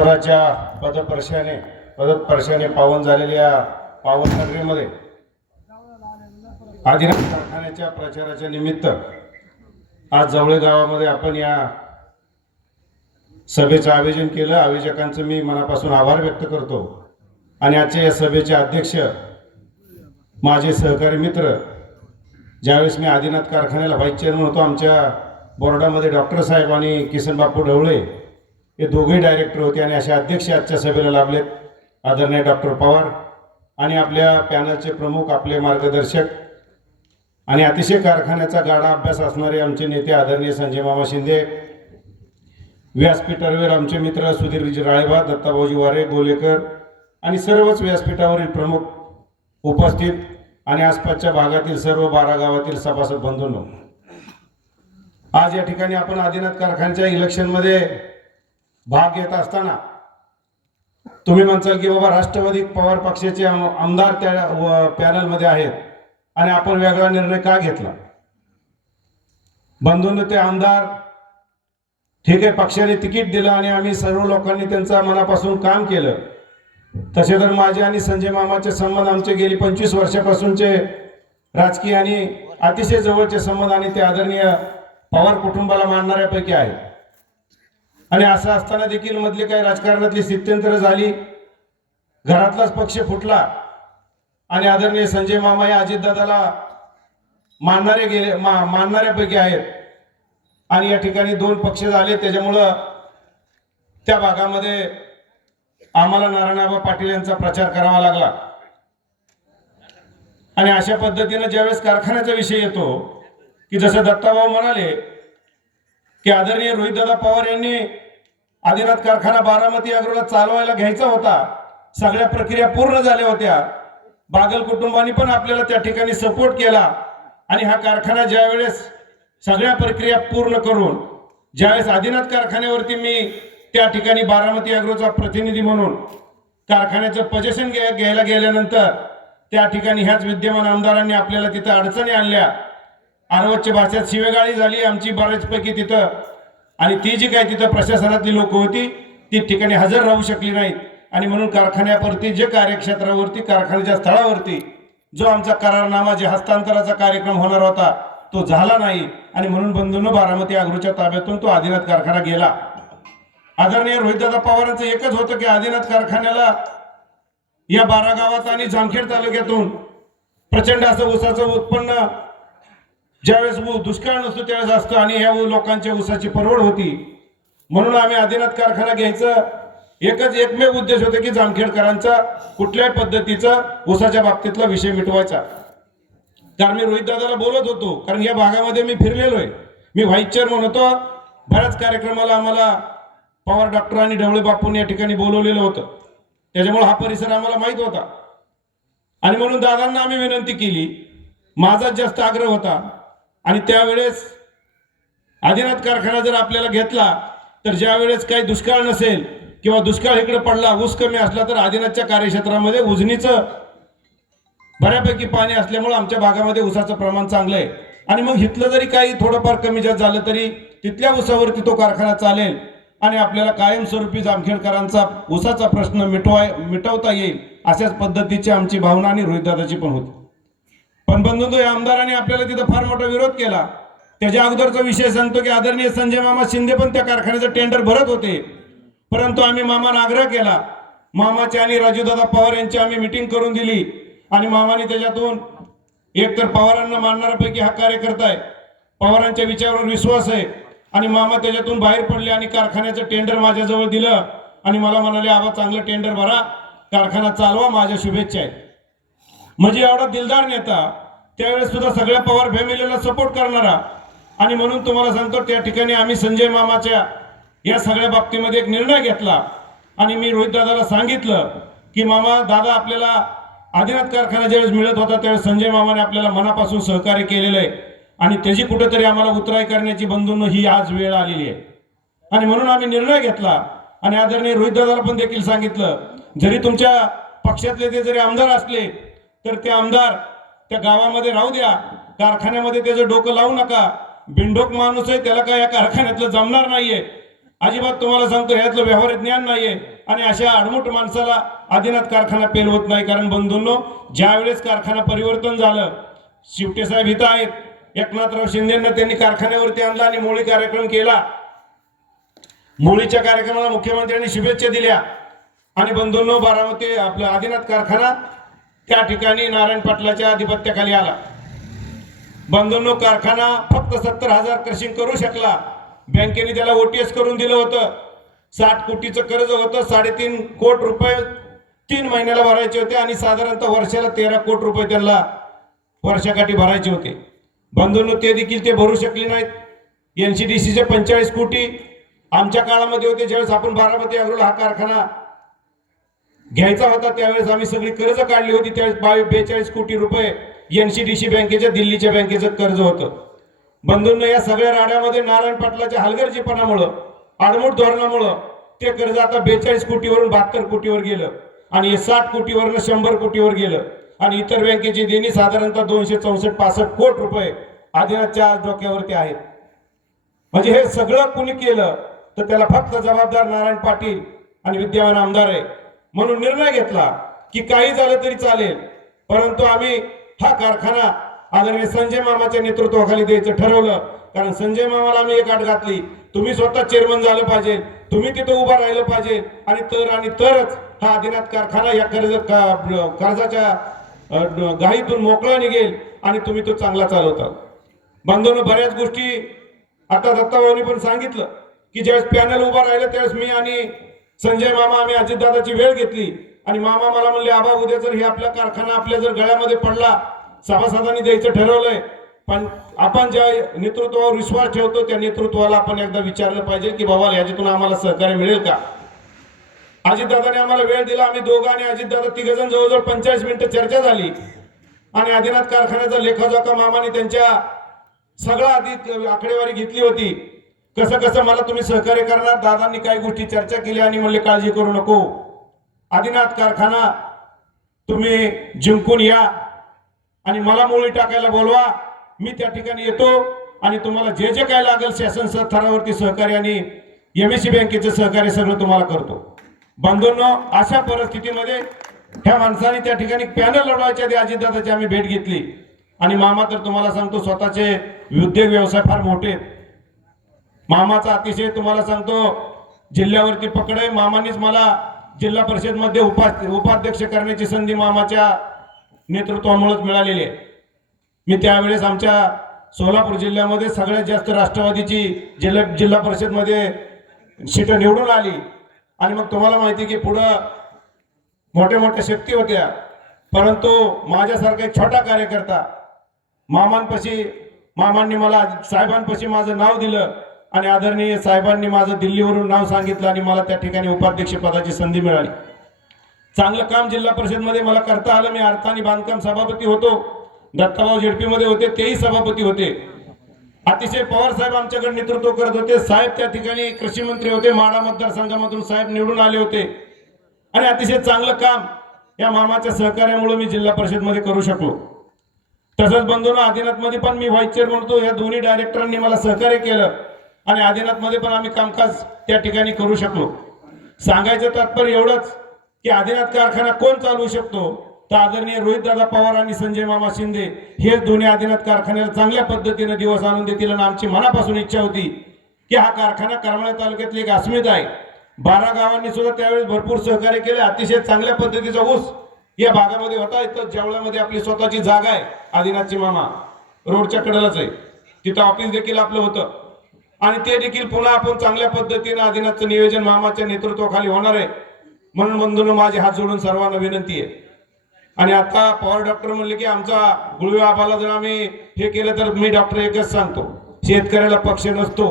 ईश्वराच्या पदपर्शाने पदपर्शाने पावन झालेल्या पावन नगरीमध्ये. आदिनाथ कारखान्याच्या प्रचाराच्या निमित्त आज जवळे गावामध्ये आपण या सभेचं आयोजन केलं. आयोजकांचं मी मनापासून आभार व्यक्त करतो. आणि आजच्या या सभेचे अध्यक्ष माझे सहकारी मित्र ज्यावेळेस मी आदिनाथ कारखान्याला व्हाईस चेअरमन होतो आमच्या बोर्डामध्ये डॉक्टर साहेब आणि किसन बापू ढवळे हे दोघेही डायरेक्टर होते आणि असे अध्यक्ष आजच्या सभेला लाभलेत. आदरणीय डॉक्टर पवार आणि आपल्या पॅनलचे प्रमुख आपले मार्गदर्शक आणि अतिशय कारखान्याचा गाडा अभ्यास असणारे आमचे नेते आदरणीय संजय मामा शिंदे व्यासपीठावर आमचे मित्र सुधीरजी राळेबा दत्ताभाऊजी वारे गोलेकर आणि सर्वच व्यासपीठावरील प्रमुख उपस्थित आणि आसपासच्या भागातील सर्व बारा गावातील सभासद बंधूंनो. आज या ठिकाणी आपण आदिनाथ कारखान्याच्या इलेक्शनमध्ये भाग घेत असताना तुम्ही म्हणसाल की बाबा राष्ट्रवादी पवार पक्षाचे आमदार त्या पॅनलमध्ये आहेत आणि आपण वेगळा निर्णय का घेतला? बंधूंनो ते आमदार ठीक आहे पक्षाने तिकीट दिलं आणि आम्ही सर्व लोकांनी त्यांचा मनापासून काम केलं. तसे तर माझे आणि संजय मामाचे संबंध आमचे गेली पंचवीस वर्षापासूनचे राजकीय आणि अतिशय जवळचे संबंध आणि ते आदरणीय पवार कुटुंबाला मानणाऱ्यापैकी आहेत. आणि असं असताना देखील मधली काही राजकारणातली स्थित्यंतर झाली. घरातलाच पक्ष फुटला. आणि आदरणीय संजय मामा या अजितदादाला मानणारे गेले मा मानणाऱ्यापैकी आहेत. आणि या ठिकाणी दोन पक्ष झाले. त्याच्यामुळं त्या भागामध्ये आम्हाला नारायणाबा पाटील यांचा प्रचार करावा लागला. आणि अशा पद्धतीनं ज्यावेळेस कारखान्याचा विषय येतो की जसं दत्ताभाऊ म्हणाले की आदरणीय रोहितदादा पवार यांनी आदिनाथ कारखाना बारामती अग्रोला चालवायला घ्यायचा होता. सगळ्या प्रक्रिया पूर्ण झाल्या होत्या. बागल कुटुंबानी पण आपल्याला त्या ठिकाणी सपोर्ट केला. आणि हा कारखाना ज्यावेळेस सगळ्या प्रक्रिया पूर्ण करून ज्यावेळेस आदिनाथ कारखान्यावरती मी त्या ठिकाणी बारामती अग्रोचा प्रतिनिधी म्हणून कारखान्याचं पजेशन घ्या घ्यायला गेल्यानंतर त्या ठिकाणी ह्याच विद्यमान आमदारांनी आपल्याला तिथं अडचणी आणल्या. आरवतच्या भाषेत शिवेगाळी झाली आमची बऱ्याचपैकी तिथं. आणि ती जी काय तिथं प्रशासनातली लोक होती ती ठिकाणी हजर राहू शकली नाहीत. आणि म्हणून कारखान्यावरती जे कार्यक्षेत्रावरती कारखान्याच्या स्थळावरती जो आमचा करारनामा जे हस्तांतराचा कार्यक्रम होणार होता तो झाला नाही. आणि म्हणून बंधूंनो बारामती अग्रोच्या ताब्यातून तो आदिनाथ कारखाना गेला. आदरणीय रोहितदादा पवारांचं एकच होतं की आदिनाथ कारखान्याला या बारा गावात आणि जामखेड तालुक्यातून प्रचंड असं ऊसाचं उत्पन्न ज्यावेळेस ऊ- दुष्काळ नसतो त्यावेळेस असतं आणि ह्या लोकांच्या ऊसाची परवड होती. म्हणून आम्ही आदिनाथ कारखाना घ्यायचं. एकच एकमेव उद्देश होता की जामखेडकरांचा कुठल्याही पद्धतीचा ऊसाच्या बाबतीतला विषय मिटवायचा. कारण मी रोहित दादाला बोलत होतो कारण या भागामध्ये मी फिरलेलो आहे मी व्हाईस चेअरमन होतो. बऱ्याच कार्यक्रमाला आम्हाला पवार डॉक्टर आणि ढवळे बापूंनी या ठिकाणी बोलवलेलं होतं. त्याच्यामुळे हा परिसर आम्हाला माहीत होता. आणि म्हणून दादांना आम्ही विनंती केली. माझाच जास्त आग्रह होता. आणि त्यावेळेस आदिनाथ कारखाना जर आपल्याला घेतला तर ज्यावेळेस काही दुष्काळ नसेल किंवा दुष्काळ इकडे पडला ऊस कमी असला तर आदिनाथच्या कार्यक्षेत्रामध्ये उजनीचं बऱ्यापैकी पाणी असल्यामुळे आमच्या भागामध्ये ऊसाचं प्रमाण चांगलं आहे. आणि मग इथलं जरी काही थोडंफार कमी जास्त झालं तरी तिथल्या ऊसावरती तो कारखाना चालेल आणि आपल्याला कायमस्वरूपी जामखेडकरांचा ऊसाचा प्रश्न मिटवाय मिटवता येईल अशाच पद्धतीची आमची भावना आणि रोहितदादाची पण होती. पण बंधू या आमदाराने आपल्याला तिथं फार मोठा विरोध केला. त्याच्या अगोदरचा विषय सांगतो की आदरणीय संजय मामा शिंदे पण त्या कारखान्याचं टेंडर भरत होते. परंतु आम्ही मामाला आग्रह केला. मामाचे आणि राजूदादा पवार यांची आम्ही मिटिंग करून दिली. आणि मामाने त्याच्यातून एकतर पवारांना मानणाऱ्यापैकी हा कार्यकर्ता आहे. पवारांच्या विचारावर विश्वास आहे. आणि मामा त्याच्यातून बाहेर पडले आणि कारखान्याचं टेंडर माझ्याजवळ दिलं. आणि मला म्हणाले आबा चांगलं टेंडर भरा. कारखाना चालवा माझ्या शुभेच्छा आहेत. म्हणजे एवढा दिलदार नेता त्यावेळेस सुद्धा सगळ्या पवार फॅमिलीला सपोर्ट करणारा. आणि म्हणून तुम्हाला सांगतो त्या ठिकाणी आम्ही संजय मामाच्या या सगळ्या बाबतीमध्ये एक निर्णय घेतला. आणि मी रोहित दादाला सांगितलं की मामा दादा आपल्याला आदिनाथ कारखाना ज्यावेळेस मिळत होता त्यावेळेस संजय मामाने आपल्याला मनापासून सहकार्य केलेलं आहे. आणि त्याची कुठेतरी आम्हाला उतराई करण्याची बंधून ही आज वेळ आलेली आहे. आणि म्हणून आम्ही निर्णय घेतला. आणि आदरणीय रोहित दादाला पण देखील सांगितलं जरी तुमच्या पक्षातले ते जरी आमदार असले तर ते आमदार त्या गावामध्ये राहू द्या. कारखान्यामध्ये त्याचं डोकं लावू नका. बिंडोक माणूस आहे त्याला काय या कारखान्यातलं जमणार नाहीये. अजिबात तुम्हाला सांगतो ह्यातलं व्यवहार ज्ञान नाहीये. आणि अशा अडमुट माणसाला आदिनाथ कारखाना पेलवत नाही. कारण बंधूंनो ज्यावेळेस कारखाना परिवर्तन झालं शिवटे साहेब इथं आहेत. एकनाथराव शिंदेना त्यांनी कारखान्यावरती आणला आणि मोळी कार्यक्रम केला. मोळीच्या कार्यक्रमाला मुख्यमंत्र्यांनी शुभेच्छा दिल्या. आणि बंधूंनो बारामती आपला आदिनाथ कारखाना त्या ठिकाणी नारायण पाटलाच्या आधिपत्याखाली आला. बांधवणूक कारखाना फक्त सत्तर हजार क्रशिंग करू शकला. बँकेने त्याला ओटीएस करून दिलं होतं. साठ कोटीचं कर्ज होतं. साडेतीन कोट रुपये तीन महिन्याला भरायचे होते आणि साधारणतः वर्षाला तेरा कोट रुपये त्यांना वर्षाकाठी भरायचे होते. बंधूंनो ते देखील ते भरू शकले नाहीत. एन सी डी सीचे पंचेचाळीस कोटी आमच्या काळामध्ये होते. ज्यावेळेस आपण बारामती अग्रोला हा कारखाना घ्यायचा होता त्यावेळेस आम्ही सगळी कर्ज काढली होती त्यावेळेस बावीस बेचाळीस कोटी रुपये एनसीडीसी बँकेच्या दिल्लीच्या बँकेचं कर्ज होतं. बंधूंना या सगळ्या राड्यामध्ये नारायण पाटलाच्या हलगर्जीपणामुळं आडमूट धोरणामुळं ते कर्ज आता बेचाळीस कोटीवरून बहात्तर कोटीवर गेलं आणि साठ कोटीवरनं शंभर कोटीवर गेलं. आणि इतर बँकेची देणी साधारणतः दोनशे चौसष्ट पासष्ट कोट रुपये आदिनाथच्या आज डोक्यावरती आहेत. म्हणजे हे सगळं कुणी केलं तर त्याला फक्त जबाबदार नारायण पाटील आणि विद्यमान आमदार आहे. म्हणून निर्णय घेतला की काही झालं तरी चालेल. परंतु आम्ही हा कारखाना आदरणीय संजय मामाच्या नेतृत्वाखाली द्यायचं ठरवलं. कारण संजय मामाला आम्ही एक आठ घातली. तुम्ही स्वतः चेअरमन झालं पाहिजे. तुम्ही तिथं उभं राहिलं पाहिजे. आणि तर आणि तरच हा आदिनाथ कारखाना या कर्ज कर्जाच्या घाईतून मोकळा निघेल आणि तुम्ही तो चांगला चालवता. बांधवनं बऱ्याच गोष्टी आता दत्ताभाऊनी पण सांगितलं की ज्यावेळेस पॅनल उभा राहिलं त्यावेळेस मी आणि संजय मामा आम्ही अजितदादाची वेळ घेतली. आणि मामा मला म्हणले आबा उद्या जर हे आपला कारखाना आपल्या जर गळ्यामध्ये पडला सभासदांनी द्यायचं ठरवलंय. पण आपण ज्या नेतृत्वावर विश्वास ठेवतो त्या नेतृत्वाला आपण एकदा विचारलं पाहिजे की बाबा याच्यातून आम्हाला सहकार्य मिळेल का? अजितदादाने आम्हाला वेळ दिला. आम्ही दोघं आणि अजितदादा तिघजण जवळजवळ पंचेचाळीस मिनिटं चर्चा झाली. आणि आदिनाथ कारखान्याचा लेखाजोखा मामाने त्यांच्या सगळा आधी आकडेवारी घेतली होती. कसं कसं मला तुम्ही सहकार्य करणार? दादांनी काही गोष्टी चर्चा केली आणि म्हणले काळजी करू नको. आदिनाथ कारखाना तुम्ही जिंकून या आणि मला मोळी टाकायला बोलवा. मी त्या ठिकाणी येतो आणि तुम्हाला जे जे काय लागेल शासन स्तरावरती सहकार्य आणि एमएससी बँकेचं सहकार्य सगळं तुम्हाला करतो. बंधूंनो अशा परिस्थितीमध्ये ह्या माणसाने त्या ठिकाणी पॅनल लढवायच्या आधी अजितदादाची आम्ही भेट घेतली. आणि मामा तर तुम्हाला सांगतो स्वतःचे उद्योग व्यवसाय फार मोठे आहेत. मामाचा अतिशय तुम्हाला सांगतो जिल्ह्यावरती पकड आहे. मामानीच मला जिल्हा परिषदमध्ये उपा उपाध्यक्ष करण्याची संधी मामाच्या नेतृत्वामुळेच मिळालेली आहे. मी त्यावेळेस आमच्या सोलापूर जिल्ह्यामध्ये सगळ्यात जास्त राष्ट्रवादीची जिल्हा जिल्हा परिषदमध्ये सीटं निवडून आली. आणि मग तुम्हाला माहिती की पुढं मोठ्या मोठ्या शक्ती होत्या. परंतु माझ्यासारखा एक छोटा कार्यकर्ता मामांपाशी मामांनी मला साहेबांपाशी माझं नाव दिलं. आणि आदरणीय साहेबांनी माझं दिल्लीवरून नाव सांगितलं आणि मला त्या ठिकाणी उपाध्यक्ष पदाची संधी मिळाली. चांगलं काम जिल्हा परिषदमध्ये मला करता आलं. मी अर्थानी बांधकाम सभापती होतो. दत्ताभाऊ झेडपीमध्ये होते तेही सभापती होते. अतिशय पवार साहेब आमच्याकडे नेतृत्व करत होते. साहेब त्या ठिकाणी कृषी मंत्री होते. माडा मतदारसंघामधून साहेब निवडून आले होते. आणि अतिशय चांगलं काम या मामाच्या सहकार्यामुळे मी जिल्हा परिषदमध्ये करू शकलो. तसंच बंधूंना आदिनाथमध्ये पण मी व्हाईस चेअर म्हणतो या दोन्ही डायरेक्टरांनी मला सहकार्य केलं. आणि आदिनाथमध्ये पण आम्ही कामकाज त्या ठिकाणी करू शकलो. सांगायचं तात्पर्य एवढंच की आदिनाथ कारखाना कोण चालवू शकतो? तर आदरणीय रोहित दादा पवार आणि संजय मामा शिंदे हे दोन्ही आदिनाथ कारखान्याला चांगल्या पद्धतीने दिवस आणून देतील आणि आमची मनापासून इच्छा होती की हा कारखाना करमाळा तालुक्यातली एक अस्मिता आहे. बारा गावांनी सुद्धा त्यावेळेस भरपूर सहकार्य केले. अतिशय चांगल्या पद्धतीचा ऊस या भागामध्ये होता. इथं जेवळामध्ये आपली स्वतःची जागा आहे आदिनाथची मामा. रोडच्या कडेलाच आहे. तिथं ऑफिस देखील आपलं होतं. आणि ते देखील पुन्हा आपण चांगल्या पद्धतीनं आदिनाथचं नियोजन मामाच्या नेतृत्वाखाली होणार आहे. म्हणून बंधून माझे हात जोडून सर्वांना विनंती आहे. आणि आता पवार डॉक्टर म्हणले की आमचा गुळवे आबाला जर आम्ही हे केलं तर मी डॉक्टर एकच सांगतो. शेतकऱ्याला पक्ष नसतो.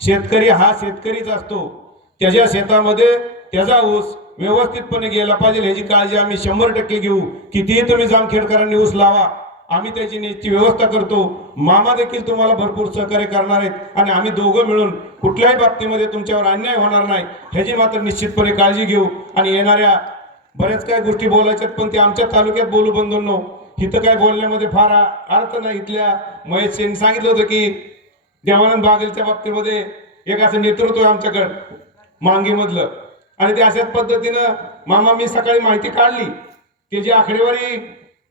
शेतकरी हा शेतकरीच असतो. त्याच्या शेतामध्ये त्याचा ऊस व्यवस्थितपणे गेला पाहिजे. ह्याची काळजी आम्ही शंभर टक्के घेऊ. कितीही तुम्ही जामखेडकरांनी ऊस लावा आम्ही त्याची नीटची व्यवस्था करतो. मामा देखील तुम्हाला भरपूर सहकार्य करणार आहेत आणि आम्ही दोघं मिळून कुठल्याही बाबतीमध्ये तुमच्यावर अन्याय होणार नाही ह्याची मात्र निश्चितपणे काळजी घेऊ. आणि येणाऱ्या बऱ्याच काही गोष्टी बोलायच्यात पण ते आमच्या तालुक्यात बोलू बंधूंनो इथं काय बोलण्यामध्ये फार अर्थ नाही. इथल्या महेश यांनी सांगितलं होतं की देवानंद बागेलच्या बाबतीमध्ये एक असं नेतृत्व आहे आमच्याकडं मांगीमधलं. आणि ते अशाच पद्धतीनं मामा मी सकाळी माहिती काढली की जी आकडेवारी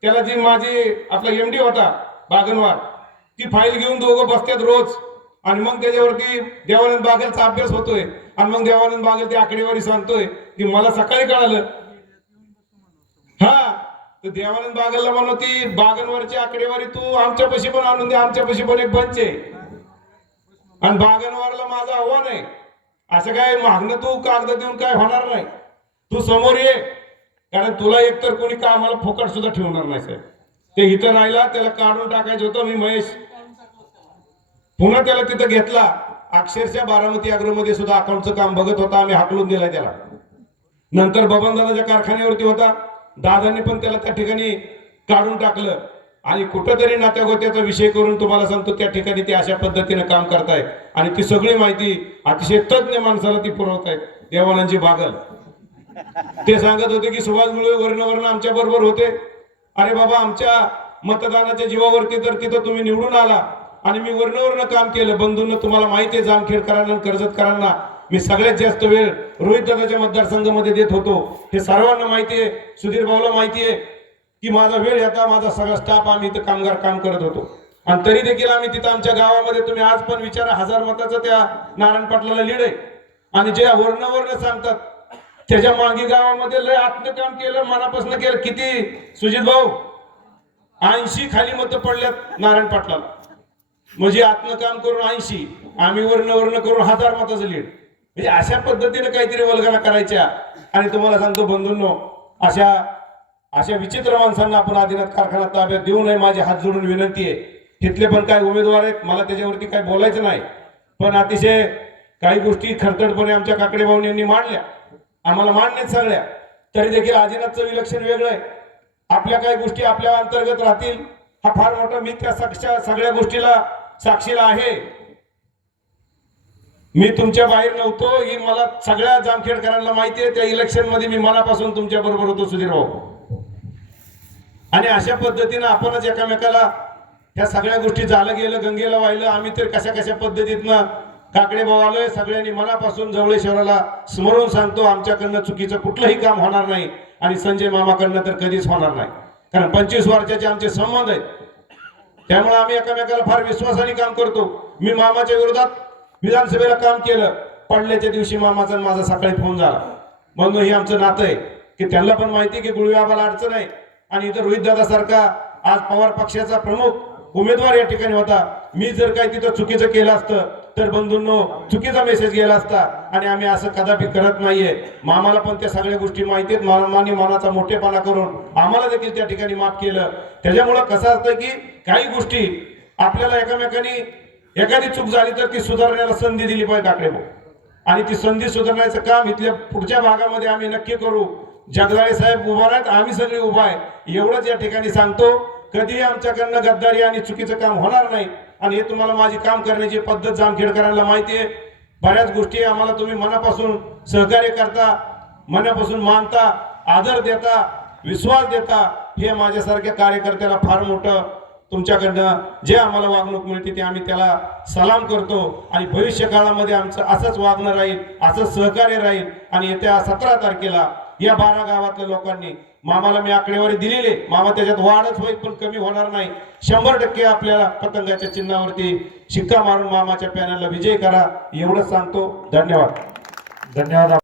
त्याला जी माझी आपला एम डी होता बागनवार ती फाईल घेऊन दोघं बसतात रोज. आणि मग त्याच्यावरती देवानंद बागेलचा अभ्यास होतोय. आणि मग देवानंद बागेल ती आकडेवारी सांगतोय की मला सकाळी कळालं. हा तर देवानंद बागलला म्हणती बागनवरची आकडेवारी तू आमच्या पशी पण आणून दे आमच्या पशी पण एक बंच आहे. आणि बागनवारला माझं आव्हान आहे. असं काय मागणं तू कागद देऊन काय होणार नाही? तू समोर ये. कारण तुला एकतर कोणी कामाला फुकट सुद्धा ठेवणार नाही साहेब? ते इथं राहिला त्याला काढून टाकायचं होतं मी महेश. पुन्हा त्याला तिथं घेतला. अक्षरशः बारामती अग्रोमध्ये सुद्धा अकाउंटचं काम बघत होता आम्ही हाकलून दिलाय त्याला. नंतर बबन दादाच्या कारखान्यावरती होता. दादांनी पण त्याला त्या ठिकाणी काढून टाकलं. आणि कुठंतरी नात्या गोत्याचा विषय करून तुम्हाला सांगतो त्या ठिकाणी ते अशा पद्धतीने काम करतायत. आणि ती सगळी माहिती अतिशय तज्ञ माणसाला ती पुरवत आहेत देवानांची बागल. ते सांगत होते की सुभाष मुळे वर्ण वर्ण आमच्या बरोबर होते. अरे बाबा आमच्या मतदानाच्या जीवावरती तर तिथं तुम्ही निवडून आला आणि मी वर्ण काम केलं. बंधूंना तुम्हाला माहिती आहे जामखेडकरांना कर्जतकरांना मी सगळ्यात जास्त वेळ रोहित दादाच्या मतदारसंघामध्ये देत होतो. हे सर्वांना माहिती आहे सुधीर भाऊला माहिती आहे की माझा वेळ येता माझा सगळा स्टाफ आम्ही इथं कामगार काम करत होतो. आणि तरी देखील आम्ही तिथं आमच्या गावामध्ये तुम्ही आज पण विचारा हजार मताचं त्या नारायण पाटलाला लीड आहे. आणि जे वर्णवर्ण वर्ण सांगतात त्याच्यामागे गावामध्ये लय आत्मकाम केलं मनापासून केलं. किती? सुजित भाऊ ऐंशी खाली मत पडल्यात नारायण पाटलाला. म्हणजे आत्मकाम करून ऐंशी आम्ही वर्ण वर्ण करून हजार मताचं लीड. म्हणजे अशा पद्धतीने काहीतरी वल्गना करायच्या. आणि तुम्हाला सांगतो बंधूंनो अशा अशा विचित्र माणसांना आपण आदिनाथ कारखाना ताब्यात देऊ नये माझे हात जोडून विनंती आहे. तिथले पण काही उमेदवार आहेत मला त्याच्यावरती काही बोलायचं नाही. पण अतिशय काही गोष्टी खरतडपणे आमच्या काकडे भाऊन यांनी मांडल्या. आम्हाला मान्य सगळ्या. तरी देखील आदिनाथचं विलक्षण वेगळं आहे. आपल्या काही गोष्टी आपल्या अंतर्गत राहतील. हा फार मोठा मी त्या साक्षा सगळ्या गोष्टीला साक्षीला आहे. मी तुमच्या बाहेर नव्हतो. ही मला सगळ्या जामखेडकरांना माहिती आहे. त्या इलेक्शनमध्ये मी मनापासून तुमच्या बरोबर होतो सुधीरभाऊ आणि अशा पद्धतीनं आपणच एकामेकाला ह्या सगळ्या गोष्टी झालं गेलं गंगेला वाहिलं. आम्ही तर कशा कशा पद्धतीतनं काकडे भाऊ आलोय सगळ्यांनी मनापासून जवळेश्वराला स्मरून सांगतो आमच्याकडनं चुकीचं कुठलंही काम होणार नाही आणि संजय मामाकडनं तर कधीच होणार नाही. कारण पंचवीस वर्षाचे आमचे संबंध आहेत. त्यामुळे आम्ही एकमेकाला फार विश्वासाने काम करतो. मी मामाच्या विरोधात विधानसभेला काम केलं. पडल्याच्या दिवशी मामाचा माझा सकाळी फोन झाला. म्हणून हे आमचं नातं आहे. की त्यांना पण माहिती आहे की गुळव्याबाला अडचण आहे. आणि इथं रोहित दादा सारखा आज पवार पक्षाचा प्रमुख उमेदवार या ठिकाणी होता. मी जर काही तिथं चुकीचं केलं असतं तर बंधूंनो चुकीचा मेसेज गेला असता आणि आम्ही असं कदापि करत नाहीये. मामाला पण त्या सगळ्या गोष्टी माहिती आहेत. मामाने मनाचा मोठेपणा करून आम्हाला देखील त्या ठिकाणी माफ केलं. त्याच्यामुळं कसं असतं की काही गोष्टी आपल्याला एकामेकांनी एखादी चूक झाली तर ती सुधारण्याला संधी दिली पाहिजे काकडे आणि ती संधी सुधारण्याचं काम इथल्या पुढच्या भागामध्ये आम्ही नक्की करू. जगदाळे साहेब उभा आहेत आम्ही सगळे उभा आहे. एवढंच या ठिकाणी सांगतो. कधीही आमच्याकडनं गद्दारी आणि चुकीचं काम होणार नाही. आणि हे तुम्हाला माझी काम करण्याची पद्धत जामखेडकरांना माहिती आहे. बऱ्याच गोष्टी आम्हाला तुम्ही मनापासून सहकार्य करता मनापासून मानता आदर देता विश्वास देता हे माझ्यासारख्या कार्यकर्त्याला फार मोठं तुमच्याकडनं जे आम्हाला वागणूक मिळते ते आम्ही त्याला सलाम करतो. आणि भविष्य काळामध्ये आमचं असंच वागणं राहील असंच सहकार्य राहील. आणि येत्या सतरा तारखेला या बारा गावातल्या लोकांनी मामाला मी आकडेवारी दिलेले मामा त्याच्यात वाढच होईल पण कमी होणार नाही. शंभर टक्के आपल्याला पतंगाच्या चिन्हावरती शिक्का मारून मामाच्या पॅनलला विजय करा. एवढंच सांगतो. धन्यवाद. धन्यवाद.